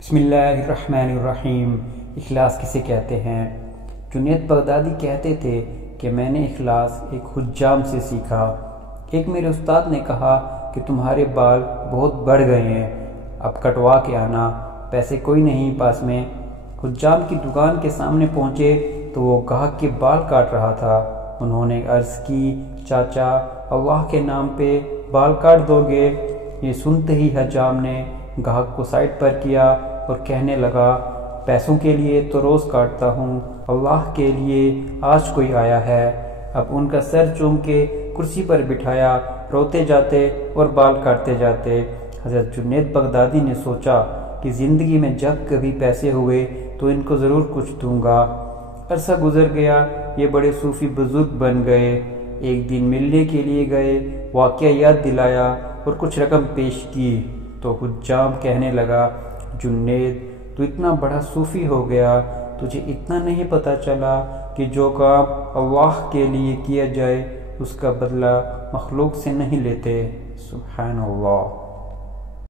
بسم اللہ الرحمن الرحیم۔ اخلاص کسے کہتے ہیں؟ جنید بغدادی کہتے تھے کہ میں نے اخلاص ایک حجام سے سیکھا۔ ایک میرے استاد نے کہا کہ تمہارے بال بہت بڑھ گئے ہیں، اب کٹوا کے آنا، پیسے کوئی نہیں پاس میں۔ حجام کی دکان کے سامنے پہنچے تو وہ گاہک کے بال کاٹ رہا تھا۔ انہوں نے عرض کی، چاچا اللہ کے نام پہ بال کاٹ دو گے؟ یہ سنتے ہی حجام نے گاہک کو سائڈ پر کیا اور کہنے لگا، پیسوں کے لیے تو روز کاٹتا ہوں، اللہ کے لیے آج کوئی آیا ہے۔ اب ان کا سر چوم کے کرسی پر بٹھایا، روتے جاتے اور بال کاٹتے جاتے۔ حضرت جنید بغدادی نے سوچا کہ زندگی میں جب کبھی پیسے ہوئے تو ان کو ضرور کچھ دوں گا۔ عرصہ گزر گیا، یہ بڑے صوفی بزرگ بن گئے۔ ایک دن ملنے کے لیے گئے، واقعہ یاد دلایا اور کچھ رقم پیش کی تو حجام کہنے لگا، جنید تو اتنا بڑا صوفی ہو گیا، تجھے اتنا نہیں پتہ چلا کہ جو کام اللہ کے لیے کیا جائے اس کا بدلہ مخلوق سے نہیں لیتے۔ سبحان اللہ۔